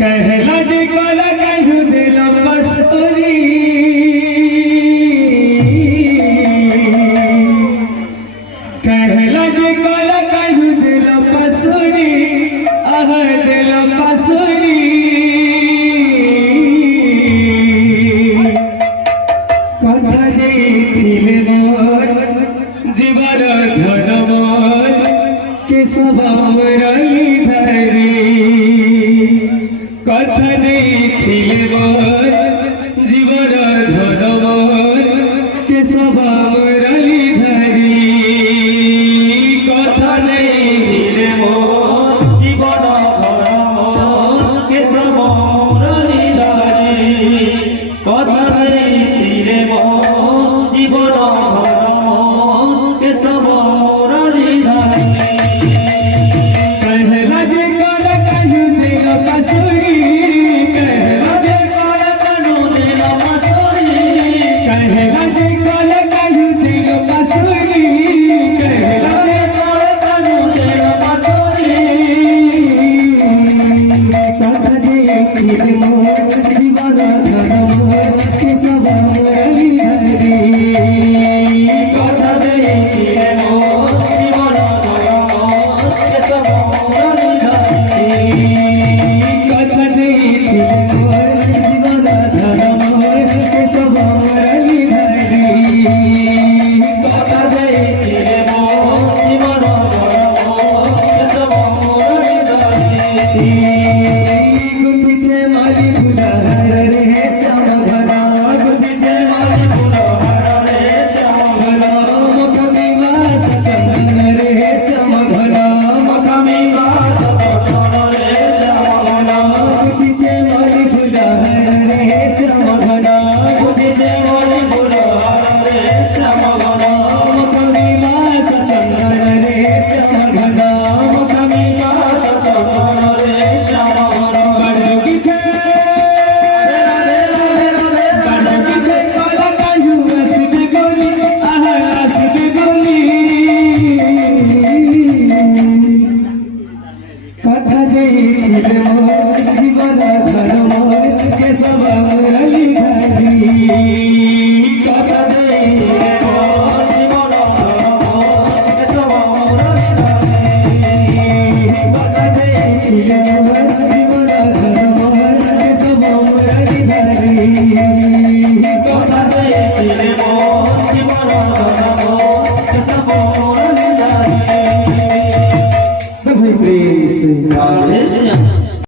कहला जे काला कहू दिल बस्तरी कहला जे काला कहू दिल बस्तरी आह दिल बस्तरी कथा देखिले मोर जीवन धन मोर के स्वभाव रही धरी कथा देखिले मोर जीवन धन मोर के स्वभाव रही धरी कथा देखिले मोर जीवन धन मोर के स्वभाव रही धरी कथा देखिले मोर जीवन धन मोर के स्वभाव रही धरी कहला जे काला कहू दिल बस्तरी कहला जे काला कहू दिल बस्तरी कहला जे काला कहू दिल बस्तरी कहला जे काला कहू दिल बस्तरी कथा देखिले मोर जीवन धन मोर के स्वभाव रही धरी कथा देखिले मोर जीवन धन मोर के स्वभाव रही धरी कथा देखिले मोर जीवन धन मोर के स्वभाव रही धरी कथा देखिले मोर जीवन धन मोर के स्वभाव रही धरी गुंथिछे माली फुलहार रे श्याम घना गुंथिछे माली फुलहार रे श्याम घना मुखमी वास चंदन रे श्याम घना मुखमी वास चंदन रे श्याम घना गुंथिछे माली फुलहार रे श्याम घना गुंथिछे माली फुलहार रे श्याम घना मुखमी वास चंदन रे श्याम घना मुखमी वास चंदन रे श्याम घना पीछे काला कहू हंसती बोली आह हंसती बोली कथा देखिले मोर जीवन धन मोर के स्वभाव रही धरी कथा देखिले मोर जीवन धन मोर के स्वभाव रही धरी कथा देखिले मोर